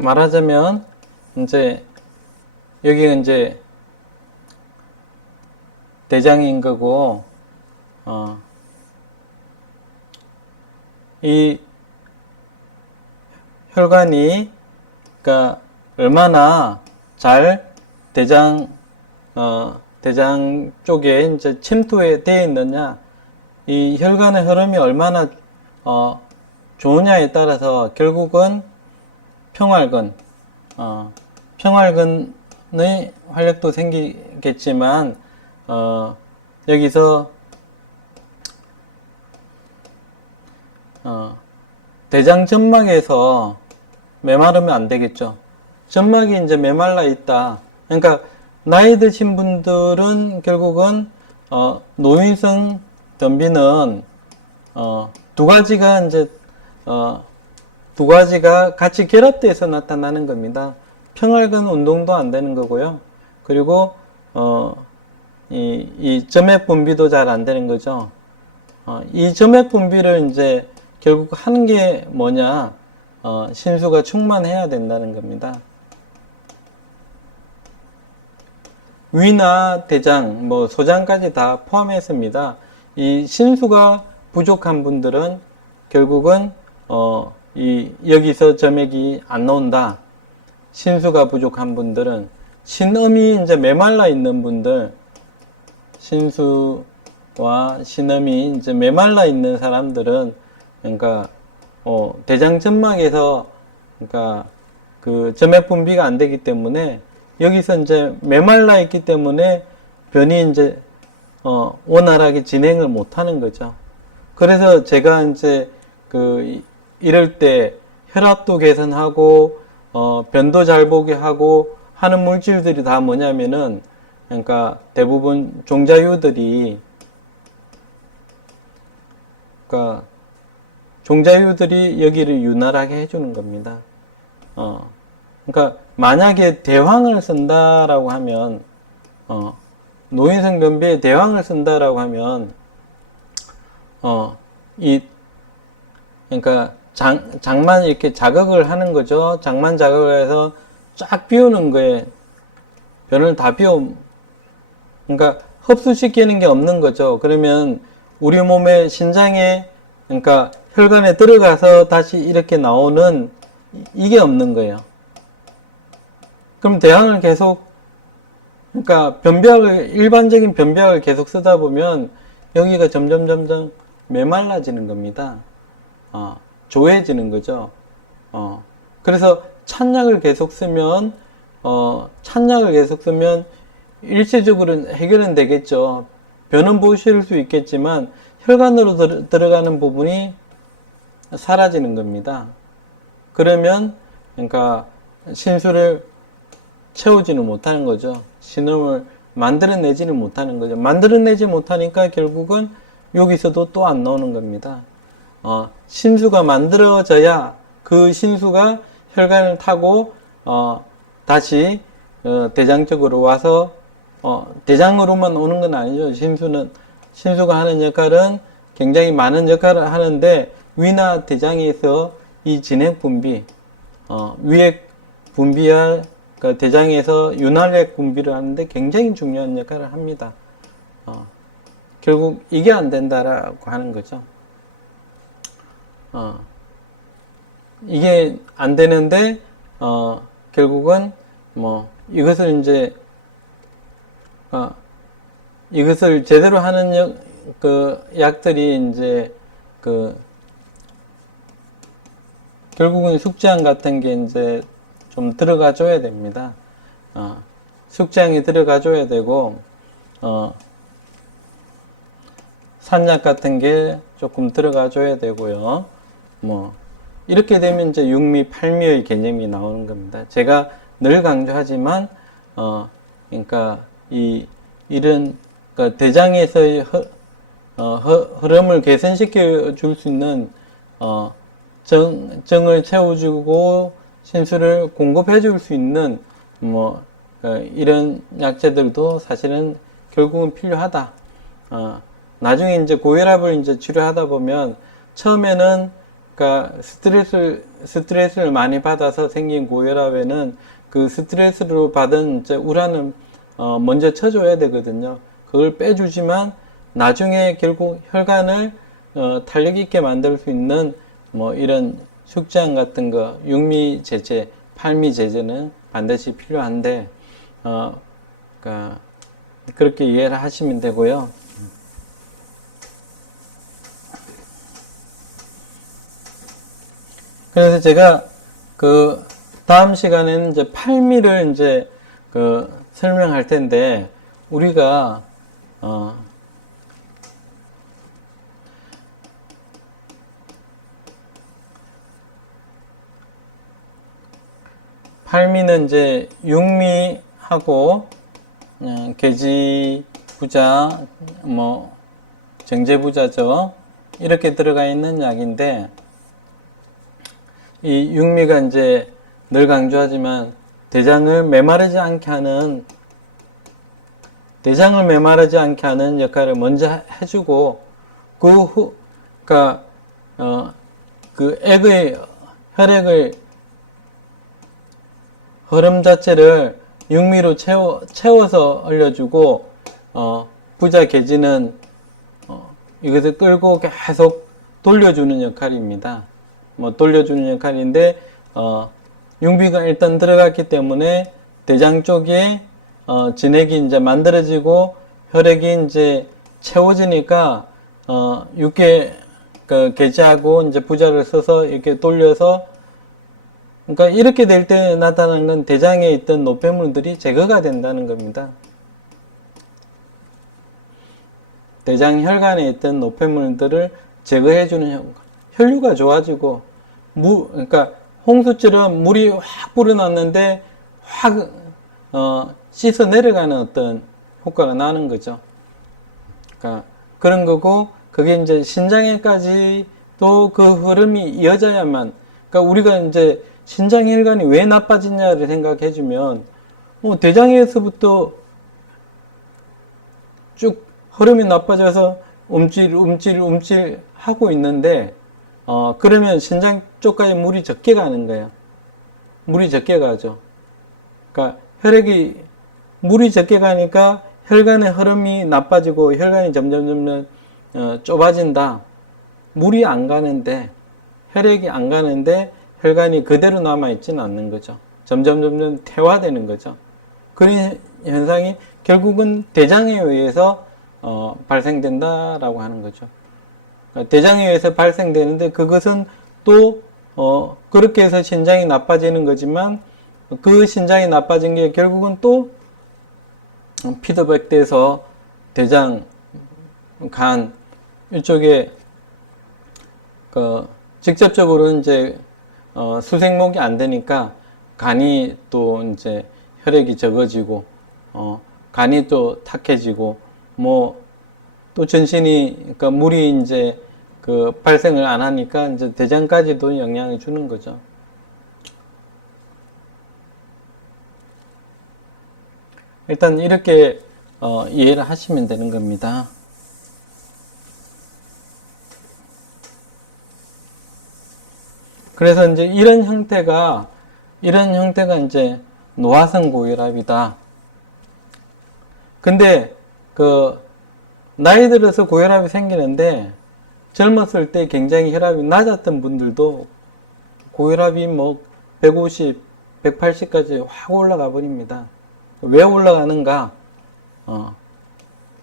말하자면 이제 여기가 이제 대장인 거고, 이 혈관이 그러니까 얼마나 잘 대장 쪽에 이제 침투에 되어 있느냐, 이 혈관의 흐름이 얼마나 좋으냐에 따라서 결국은 평활근, 평활근의 활력도 생기겠지만 여기서 대장 점막에서 메마르면 안 되겠죠. 점막이 이제 메말라 있다. 그러니까 나이 드신 분들은 결국은 노인성 변비는 두 가지가 이제 두 가지가 같이 결합돼서 나타나는 겁니다. 평활근 운동도 안 되는 거고요. 그리고 이 점액 분비도 잘 안 되는 거죠. 이 점액 분비를 이제 결국 하는 게 뭐냐? 신수가 충만해야 된다는 겁니다. 위나 대장, 뭐 소장까지 다 포함했습니다. 이 신수가 부족한 분들은 결국은 여기서 점액이 안 나온다. 신수가 부족한 분들은, 신음이 이제 메말라 있는 분들, 신수와 신음이 이제 메말라 있는 사람들은, 그러니까 대장 점막에서 그러니까 그 점액 분비가 안 되기 때문에 여기서 이제 메말라 있기 때문에 변이 이제 원활하게 진행을 못 하는 거죠. 그래서 제가 이제 이럴 때 혈압도 개선하고 변도 잘 보게 하고 하는 물질들이 다 뭐냐면은, 그러니까 대부분 종자유들이, 그러니까 종자유들이 여기를 윤활하게 해주는 겁니다. 그러니까 만약에 대황을 쓴다라고 하면, 노인성 변비에 대황을 쓴다라고 하면, 그러니까 장만 이렇게 자극을 하는 거죠. 장만 자극을 해서 쫙 비우는 거에 변을 다 그러니까 흡수시키는 게 없는 거죠. 그러면 우리 몸의 신장에, 그러니까 혈관에 들어가서 다시 이렇게 나오는 이게 없는 거예요. 그럼 대항을 계속, 그러니까 일반적인 변비약을 계속 쓰다 보면 여기가 점점 메말라지는 겁니다. 조해지는 거죠. 그래서 찬약을 계속 쓰면 일시적으로 해결은 되겠죠. 변은 보실 수 있겠지만 혈관으로 들어가는 부분이 사라지는 겁니다. 그러면 그러니까 신수를 채우지는 못하는 거죠. 신음을 만들어내지는 못하는 거죠. 만들어내지 못하니까 결국은 여기서도 또 안 나오는 겁니다. 신수가 만들어져야 그 신수가 혈관을 타고 다시 대장 쪽으로 와서 대장으로만 오는 건 아니죠. 신수가 하는 역할은 굉장히 많은 역할을 하는데, 위나 대장에서 이 진액 분비, 위액 분비할, 그러니까 대장에서 윤활액 분비를 하는데 굉장히 중요한 역할을 합니다. 결국 이게 안 된다라고 하는 거죠. 이게 안 되는데 결국은 이것을 이제 이것을 제대로 하는 약들이 이제 결국은 숙제항 같은 게 이제 좀 들어가 줘야 됩니다. 숙제항이 들어가 줘야 되고 산약 같은 게 조금 들어가 줘야 되고요. 이렇게 되면 이제 6미, 8미의 개념이 나오는 겁니다. 제가 늘 강조하지만, 그러니까 이런, 그러니까 대장에서의 흐름을 개선시켜 줄 수 있는, 정을 채워주고 신수를 공급해 줄 수 있는, 이런 약재들도 사실은 결국은 필요하다. 나중에 이제 고혈압을 이제 치료하다 보면 처음에는 그러니까 스트레스를 많이 받아서 생긴 고혈압에는 그 스트레스로 받은 이제 우라는 먼저 쳐줘야 되거든요. 그걸 빼주지만 나중에 결국 혈관을 탄력 있게 만들 수 있는 뭐 이런 숙제항 같은 거, 육미 제제, 팔미 제제는 반드시 필요한데 그러니까 그렇게 이해를 하시면 되고요. 그래서 제가 그 다음 시간에는 이제 팔미를 이제 그 설명할 텐데 우리가 팔미는 이제 육미하고 계지부자, 뭐 정제부자죠. 이렇게 들어가 있는 약인데 이 육미가 이제 늘 강조하지만 대장을 메마르지 않게 하는 역할을 먼저 해주고 그 후, 그러니까 그 액의 혈액의 흐름 자체를 육미로 채워서 올려주고 부자 계지는 이것을 끌고 계속 돌려주는 역할입니다. 뭐 돌려주는 역할인데 육미가 일단 들어갔기 때문에 대장 쪽에 진액이 이제 만들어지고 혈액이 이제 채워지니까 육계 그 계지하고 이제 부자를 써서 이렇게 돌려서 그러니까 이렇게 될 때 나타나는 건 대장에 있던 노폐물들이 제거가 된다는 겁니다. 대장 혈관에 있던 노폐물들을 제거해주는 효과. 혈류가 좋아지고 그러니까 홍수처럼 물이 확 불어났는데 확 씻어 내려가는 어떤 효과가 나는 거죠. 그러니까 그런 거고 그게 이제 신장에까지도 그 흐름이 이어져야만 그러니까 우리가 이제 신장 혈관이 왜 나빠지냐를 생각해 주면 대장에서부터 쭉 흐름이 나빠져서 움찔 하고 있는데 그러면 신장 쪽까지 물이 적게 가는 거예요. 물이 적게 가죠. 그러니까 물이 적게 가니까 혈관의 흐름이 나빠지고 혈관이 점점 좁아진다. 물이 안 가는데 혈액이 안 가는데 혈관이 그대로 남아있지는 않는 거죠. 점점 퇴화되는 거죠. 그런 현상이 결국은 대장에 의해서 발생된다라고 하는 거죠. 대장에 의해서 발생되는데 그것은 또 그렇게 해서 신장이 나빠지는 거지만 그 신장이 나빠진 게 결국은 또 피드백돼서 대장, 간 이쪽에 직접적으로 이제 수생목이 안 되니까 간이 또 이제 혈액이 적어지고 간이 또 탁해지고 뭐 또 전신이 그러니까 물이 이제 그 발생을 안 하니까 이제 대장까지도 영향을 주는 거죠. 일단 이렇게 이해를 하시면 되는 겁니다. 그래서 이제 이런 형태가 이제 노화성 고혈압이다. 근데 나이 들어서 고혈압이 생기는데 젊었을 때 굉장히 혈압이 낮았던 분들도 고혈압이 뭐 150, 180까지 확 올라가 버립니다. 왜 올라가는가?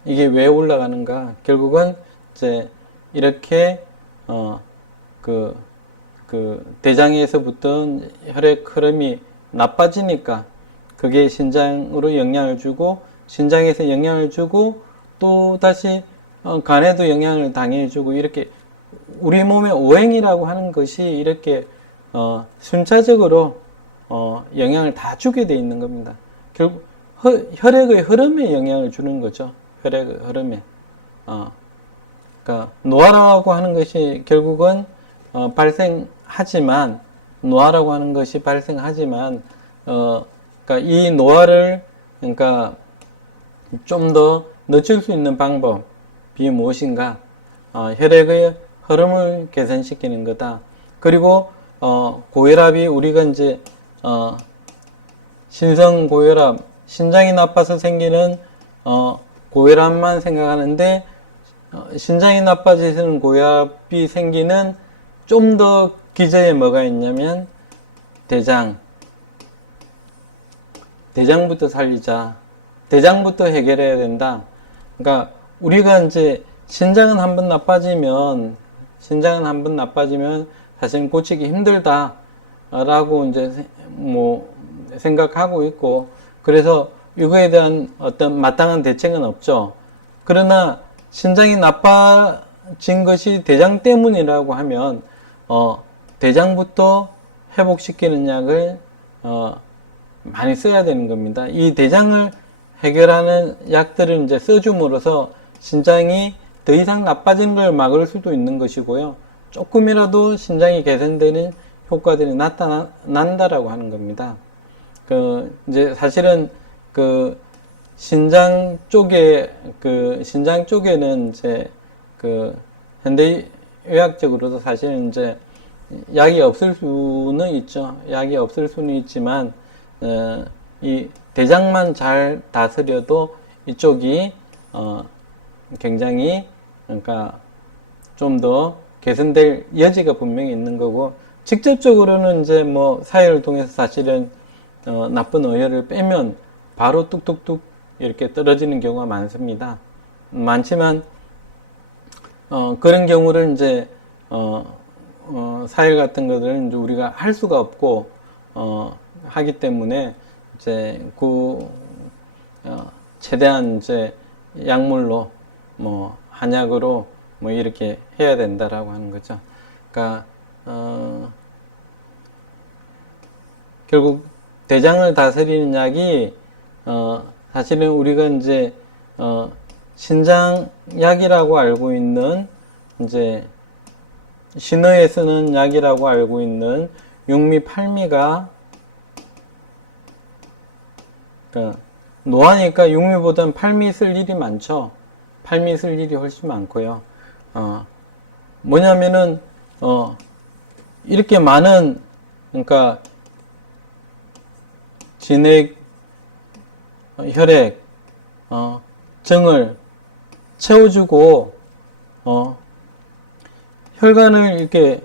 이게 왜 올라가는가? 결국은 이제 이렇게 대장에서부터 혈액 흐름이 나빠지니까 그게 신장으로 영향을 주고 신장에서 영향을 주고 또 다시 간에도 영향을 당연히 주고 이렇게 우리 몸의 오행이라고 하는 것이 이렇게 순차적으로 영향을 다 주게 돼 있는 겁니다. 결국 혈액의 흐름에 영향을 주는 거죠. 혈액의 흐름에. 그러니까 노화라고 하는 것이 결국은 발생하지만 노화라고 하는 것이 발생하지만 그러니까 이 노화를 그러니까 좀 더 늦출 수 있는 방법이 무엇인가? 혈액의 흐름을 개선시키는 거다. 그리고 고혈압이 우리가 이제 신성 고혈압, 신장이 나빠서 생기는 고혈압만 생각하는데 신장이 나빠지는 고혈압이 생기는 좀 더 기저에 뭐가 있냐면 대장부터 살리자. 대장부터 해결해야 된다. 그러니까 우리가 이제 신장은 한번 나빠지면 사실 고치기 힘들다라고 이제 뭐 생각하고 있고, 그래서 이거에 대한 어떤 마땅한 대책은 없죠. 그러나 신장이 나빠진 것이 대장 때문이라고 하면 대장부터 회복시키는 약을 많이 써야 되는 겁니다. 이 대장을 해결하는 약들을 이제 써줌으로써 신장이 더 이상 나빠지는 걸 막을 수도 있는 것이고요. 조금이라도 신장이 개선되는 효과들이 나타난다라고 하는 겁니다. 이제 사실은 신장 쪽에는 이제 현대의학적으로도 사실은 이제 약이 없을 수는 있죠. 약이 없을 수는 있지만, 이 대장만 잘 다스려도 이쪽이, 굉장히, 그러니까 좀 더 개선될 여지가 분명히 있는 거고, 직접적으로는 이제 뭐 사회를 통해서 사실은, 나쁜 어혈을 빼면 바로 뚝뚝뚝 이렇게 떨어지는 경우가 많지만, 그런 경우를 이제, 사일 같은 것들은 이제 우리가 할 수가 없고, 하기 때문에, 이제, 최대한 이제 약물로, 한약으로, 이렇게 해야 된다라고 하는 거죠. 그러니까, 결국, 대장을 다스리는 약이, 사실은 우리가 이제, 신장약이라고 알고 있는, 이제, 신의에 쓰는 약이라고 알고 있는 육미, 팔미가, 그러니까 노화니까 육미보다는 팔미 쓸 일이 많죠. 팔미 쓸 일이 훨씬 많고요. 뭐냐면은, 이렇게 많은, 그러니까, 진액, 혈액, 정을 채워주고, 혈관을 이렇게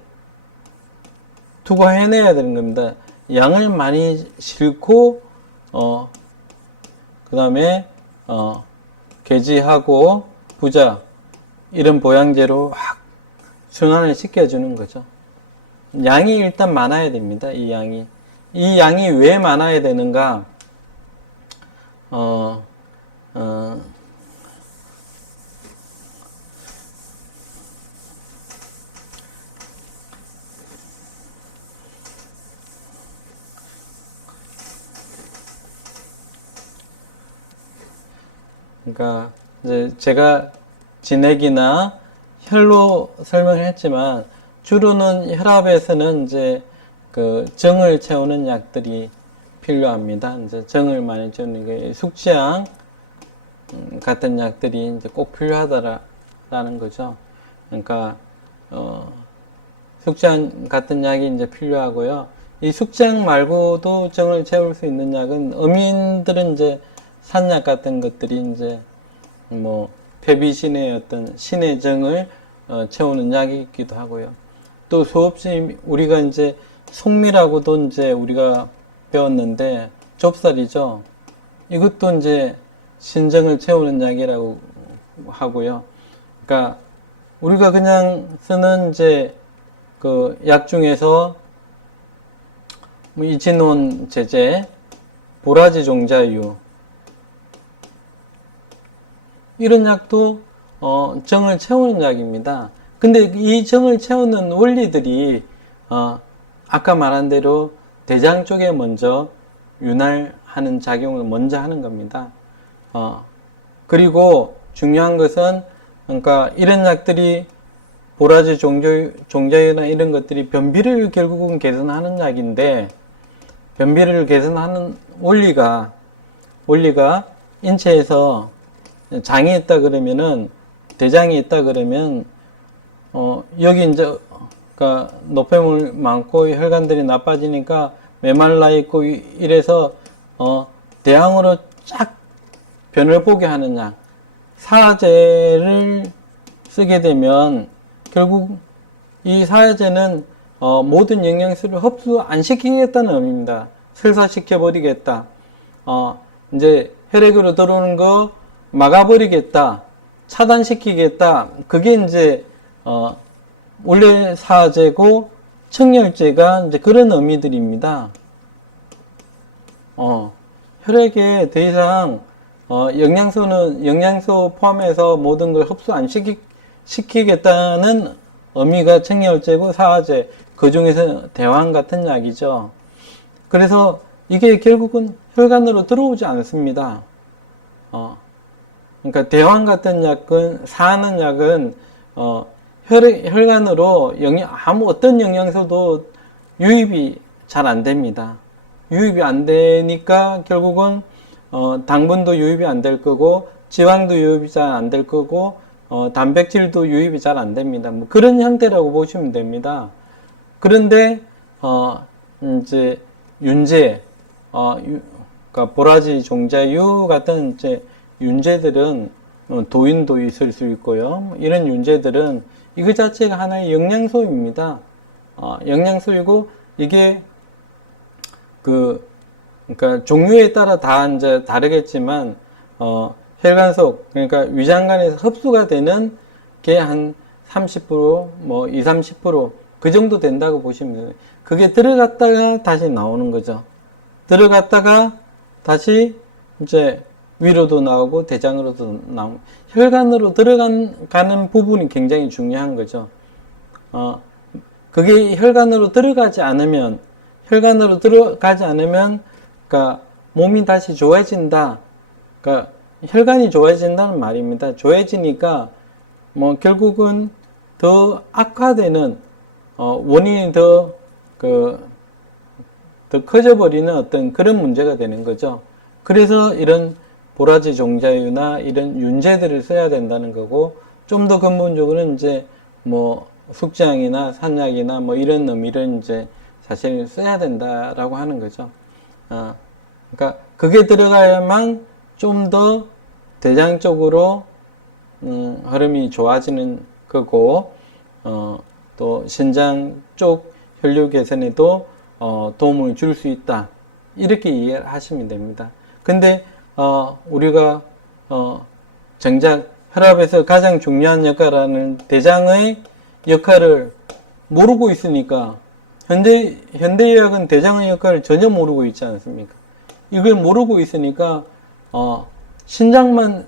투과해내야 되는 겁니다. 양을 많이 싣고, 그 다음에, 계지하고, 부자, 이런 보양제로 확 순환을 시켜주는 거죠. 양이 일단 많아야 됩니다. 이 양이. 이 양이 왜 많아야 되는가? 그러니까 이제 제가 진액이나 혈로 설명을 했지만 주로는 혈압에서는 이제 정을 채우는 약들이 필요합니다. 이제 정을 많이 채우는 게 숙지향 같은 약들이 이제 꼭 필요하다라는 거죠. 그러니까 숙지향 같은 약이 이제 필요하고요. 이 숙지향 말고도 정을 채울 수 있는 약은 어민들은 이제 산약 같은 것들이 이제 뭐 폐비신의 어떤 신의 정을 채우는 약이 있기도 하고요. 또 수없이 우리가 이제 속미라고도 이제 우리가 배웠는데 좁쌀이죠. 이것도 이제 신정을 채우는 약이라고 하고요. 그러니까 우리가 그냥 쓰는 이제 약 중에서 뭐 이진원 제제, 보라지 종자유 이런 약도 정을 채우는 약입니다. 근데 이 정을 채우는 원리들이 아까 말한 대로 대장 쪽에 먼저 윤활하는 작용을 먼저 하는 겁니다. 그리고 중요한 것은 그러니까 이런 약들이 보라지 종자유나 이런 것들이 변비를 결국은 개선하는 약인데 변비를 개선하는 원리가 인체에서 장이 있다 그러면은 대장이 있다 그러면 여기 이제 그러니까 노폐물 많고 혈관들이 나빠지니까 메말라 있고 이래서 대항으로 쫙 변을 보게 하는 약 사제를 쓰게 되면 결국 이 사제는 모든 영양소를 흡수 안 시키겠다는 의미입니다. 설사시켜 버리겠다. 이제 혈액으로 들어오는 거 막아버리겠다. 차단시키겠다. 그게 이제 원래 사제고 청열제가 이제 그런 의미들입니다. 혈액에 더 이상 영양소 포함해서 모든 걸 흡수 안 시키겠다는 의미가 청열제고 사제, 그 중에서 대왕 같은 약이죠. 그래서 이게 결국은 혈관으로 들어오지 않습니다. 그러니까 대왕 같은 약은, 사하는 약은 혈관으로 어떤 영양소도 유입이 잘 안 됩니다. 유입이 안 되니까 결국은 당분도 유입이 안 될 거고, 지방도 유입이 잘 안 될 거고, 단백질도 유입이 잘 안 됩니다. 뭐 그런 형태라고 보시면 됩니다. 그런데 이제 윤제, 그러니까 보라지 종자유 같은 이제 윤제들은 도인도 있을 수 있고요. 이런 윤제들은 이거 자체가 하나의 영양소입니다. 영양소이고 이게 그러니까 종류에 따라 다 이제 다르겠지만 혈관 속, 그러니까 위장관에서 흡수가 되는 게 한 30%, 뭐 20, 30%그 정도 된다고 보시면 돼요. 그게 들어갔다가 다시 나오는 거죠. 들어갔다가 다시 이제 위로도 나오고 대장으로도 나오고 혈관으로 들어가는 부분이 굉장히 중요한 거죠. 그게 혈관으로 들어가지 않으면 그러니까 몸이 다시 좋아진다. 그러니까 혈관이 좋아진다는 말입니다. 좋아지니까 뭐 결국은 더 악화되는 원인이 더 커져버리는 어떤 그런 문제가 되는 거죠. 그래서 이런 보라지 종자유나 이런 윤제들을 써야 된다는 거고, 좀 더 근본적으로는 이제 뭐 숙장이나 산약이나 뭐 이런 의미를 이제 사실 써야 된다라고 하는 거죠. 그러니까 그게 들어가야만 좀 더 대장 쪽으로 흐름이 좋아지는 거고, 또 신장 쪽 혈류 개선에도 도움을 줄 수 있다. 이렇게 이해를 하시면 됩니다. 근데 우리가 정작 혈압에서 가장 중요한 역할을 하는 대장의 역할을 모르고 있으니까 현대의학은 대장의 역할을 전혀 모르고 있지 않습니까? 이걸 모르고 있으니까 신장만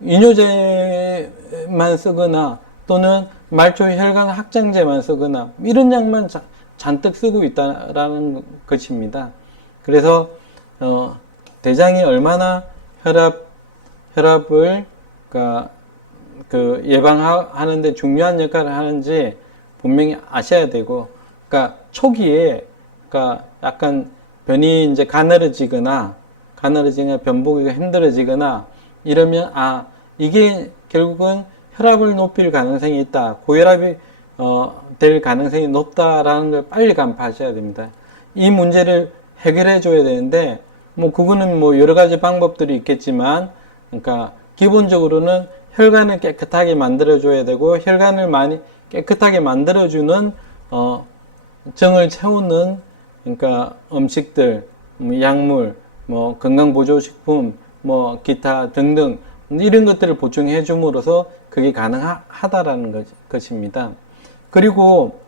이뇨제만 쓰거나 또는 말초 혈관 확장제만 쓰거나 이런 약만 잔뜩 쓰고 있다라는 것입니다. 그래서 대장이 얼마나 혈압을 예방하는데 중요한 역할을 하는지 분명히 아셔야 되고, 그러니까 초기에 약간 변이 이제 가늘어지거나 변 보기가 힘들어지거나 이러면 이게 결국은 혈압을 높일 가능성이 있다, 고혈압이 될 가능성이 높다라는 걸 빨리 간파하셔야 됩니다. 이 문제를 해결해 줘야 되는데 뭐 그거는 뭐 여러 가지 방법들이 있겠지만, 그러니까 기본적으로는 혈관을 깨끗하게 만들어 줘야 되고, 혈관을 많이 깨끗하게 만들어 주는 정을 채우는, 그러니까 음식들, 약물, 뭐 건강보조식품, 뭐 기타 등등 이런 것들을 보충해 줌으로써 그게 가능하다라는 것입니다. 그리고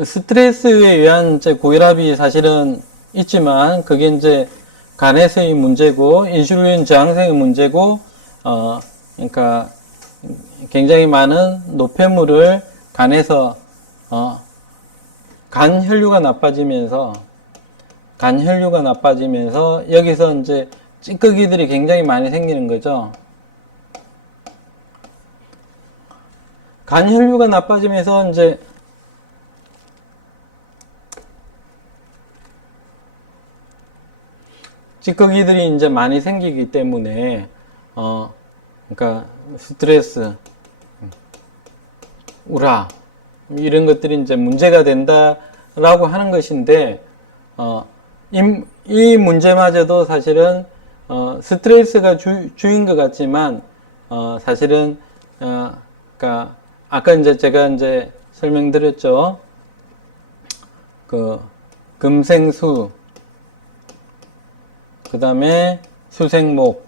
스트레스에 의한 이제 고혈압이 사실은 있지만 그게 이제 간에서의 문제고 인슐린 저항성의 문제고, 그러니까 굉장히 많은 노폐물을 간에서 간 혈류가 나빠지면서 여기서 이제 찌꺼기들이 굉장히 많이 생기는 거죠. 간 혈류가 나빠지면서 이제 찌꺼기들이 이제 많이 생기기 때문에 그러니까 스트레스, 우라, 이런 것들이 이제 문제가 된다라고 하는 것인데, 이 문제마저도 사실은 스트레스가 주인 것 같지만, 사실은 그러니까 아까 이제 제가 이제 설명드렸죠. 그 금생수, 그 다음에 수생목,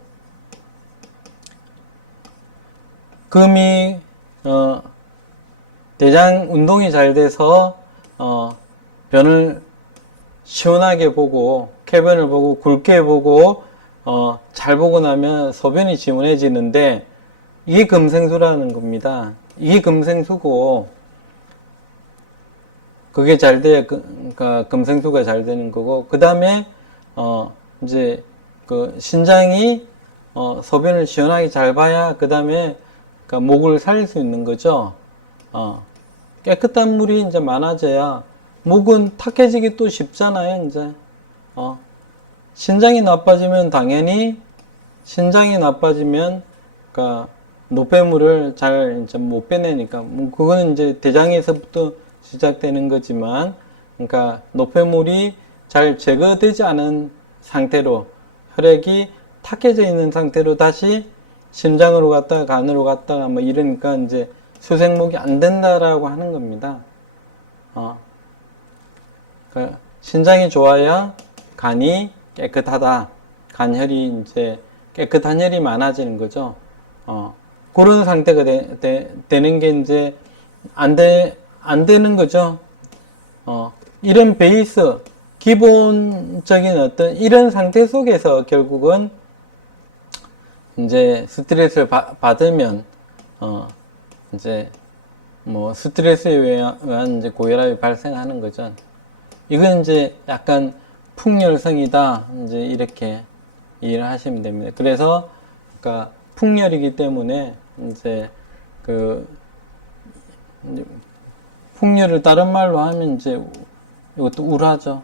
금이 대장 운동이 잘 돼서 변을 시원하게 보고 쾌변을 보고 굵게 보고 잘 보고 나면 소변이 시원해지는데, 이게 금생수라는 겁니다. 이게 금생수고, 그게 잘 돼야 그러니까 금생수가 잘 되는 거고, 그 다음에 이제 그 신장이 소변을 시원하게 잘 봐야 그 다음에 그러니까 목을 살릴 수 있는 거죠. 깨끗한 물이 이제 많아져야 목은 탁해지기 또 쉽잖아요. 이제 신장이 나빠지면 당연히 신장이 나빠지면 그러니까 노폐물을 잘 이제 못 빼내니까 그거는 이제 대장에서부터 시작되는 거지만, 그러니까 노폐물이 잘 제거되지 않은 상태로 혈액이 탁해져 있는 상태로 다시 심장으로 갔다가 간으로 갔다가 뭐 이러니까 이제 수생목이 안 된다라고 하는 겁니다. 그러니까 신장이 좋아야 간이 깨끗하다. 간혈이 이제 깨끗한 혈이 많아지는 거죠. 그런 상태가 되는 게 이제 안 되는 거죠. 이런 베이스, 기본적인 어떤 이런 상태 속에서 결국은 이제 스트레스를 받으면, 이제 뭐 스트레스에 의한 이제 고혈압이 발생하는 거죠. 이건 이제 약간 풍열성이다. 이제 이렇게 이해를 하시면 됩니다. 그래서, 그러니까 풍열이기 때문에 이제 이제 풍열을 다른 말로 하면 이제 이것도 우라죠.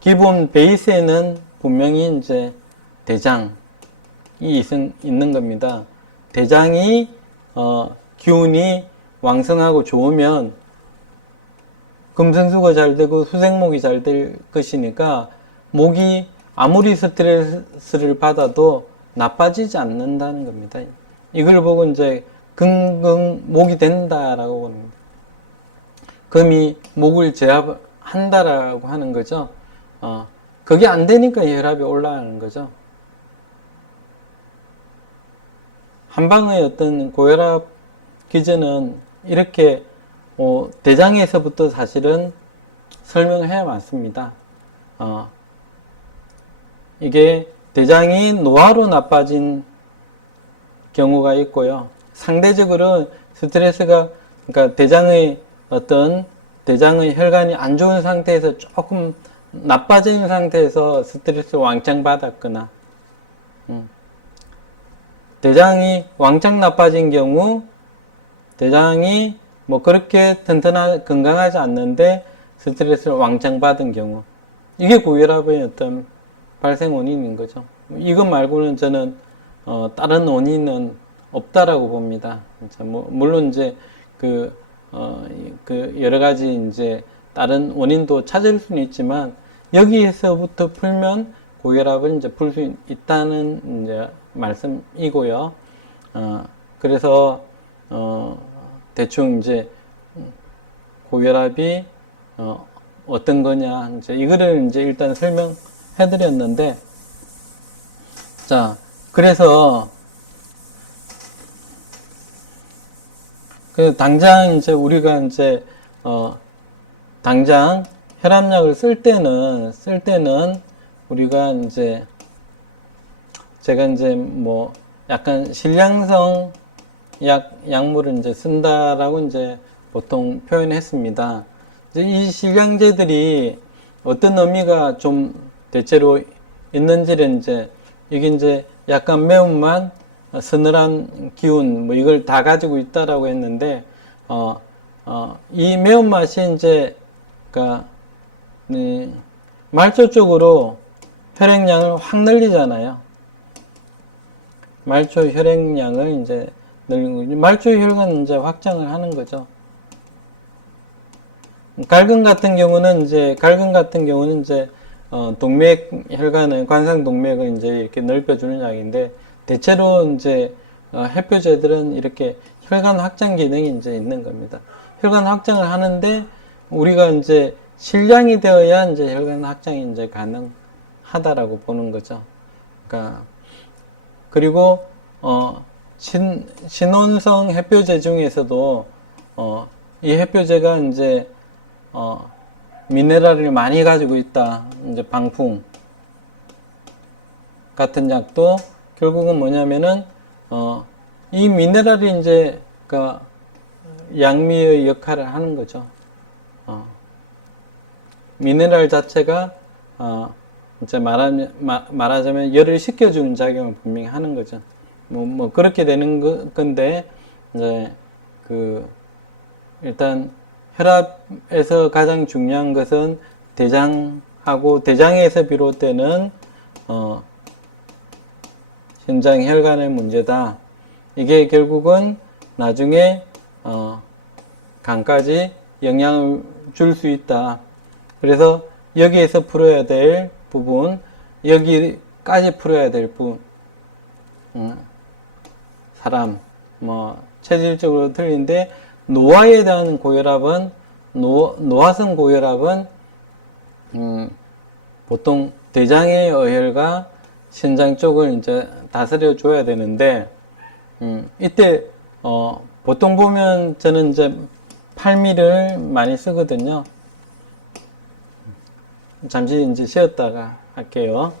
기본 베이스에는 분명히 이제 대장이 있는 겁니다. 대장이 기운이 왕성하고 좋으면 금생수가 잘 되고 수생목이 잘 될 것이니까 목이 아무리 스트레스를 받아도 나빠지지 않는다는 겁니다. 이걸 보고 이제 긍긍 목이 된다라고 합니다. 금이 목을 제압한다라고 하는 거죠. 그게 안 되니까 혈압이 올라가는 거죠. 한방의 어떤 고혈압 기전은 이렇게 대장에서부터 사실은 설명해야 맞습니다. 이게 대장이 노화로 나빠진 경우가 있고요. 상대적으로 스트레스가, 그러니까 대장의 혈관이 안 좋은 상태에서 조금 나빠진 상태에서 스트레스를 왕창 받았거나, 대장이 왕창 나빠진 경우, 대장이 뭐 그렇게 건강하지 않는데 스트레스를 왕창 받은 경우, 이게 고혈압의 어떤 발생 원인인 거죠. 이것 말고는 저는 다른 원인은 없다라고 봅니다. 물론 이제 그 여러 가지 이제 다른 원인도 찾을 수는 있지만, 여기에서부터 풀면 고혈압을 이제 풀 수 있다는 이제 말씀이고요. 그래서 대충 이제 고혈압이 어떤 거냐, 이제 이거를 이제 일단 설명해드렸는데, 자, 그래서 당장 이제 우리가 이제 당장 혈압약을 쓸 때는 우리가 이제 제가 이제 뭐 약간 신량성 약물을 이제 쓴다라고 이제 보통 표현했습니다. 이제 이 신량제들이 어떤 의미가 좀 대체로 있는지를 이게 이제 약간 매운맛, 서늘한 기운, 뭐 이걸 다 가지고 있다라고 했는데, 이 매운맛이 이제, 그러니까, 말초 쪽으로 혈액량을 확 늘리잖아요. 말초 혈액량을 이제 늘리고, 말초 혈관은 이제 확장을 하는 거죠. 갈근 같은 경우는 이제 동맥 혈관을, 관상 동맥을 이제 이렇게 넓혀주는 약인데, 대체로 이제 해표제들은 이렇게 혈관 확장 기능이 이제 있는 겁니다. 혈관 확장을 하는데 우리가 이제 실량이 되어야 이제 혈관 확장이 이제 가능하다라고 보는 거죠. 그러니까 그리고 신원성 해표제 중에서도 이 해표제가 이제 미네랄을 많이 가지고 있다. 이제 방풍 같은 약도 결국은 뭐냐면은 이 미네랄이 이제 그 양미의 역할을 하는 거죠. 미네랄 자체가 이제 말하자면 열을 식혀주는 작용을 분명히 하는 거죠. 뭐 그렇게 되는 건데 이제 일단 혈압에서 가장 중요한 것은 대장하고 대장에서 비롯되는 신장 혈관의 문제다. 이게 결국은 나중에 간까지 영향을 줄 수 있다. 그래서 여기에서 풀어야 될 부분, 여기까지 풀어야 될 부분, 사람, 체질적으로 틀린데, 노화에 대한 고혈압은, 노화성 고혈압은, 보통 대장의 어혈과 신장 쪽을 이제 다스려 줘야 되는데, 이때, 보통 보면 저는 이제 팔미를 많이 쓰거든요. 잠시 이제 쉬었다가 할게요.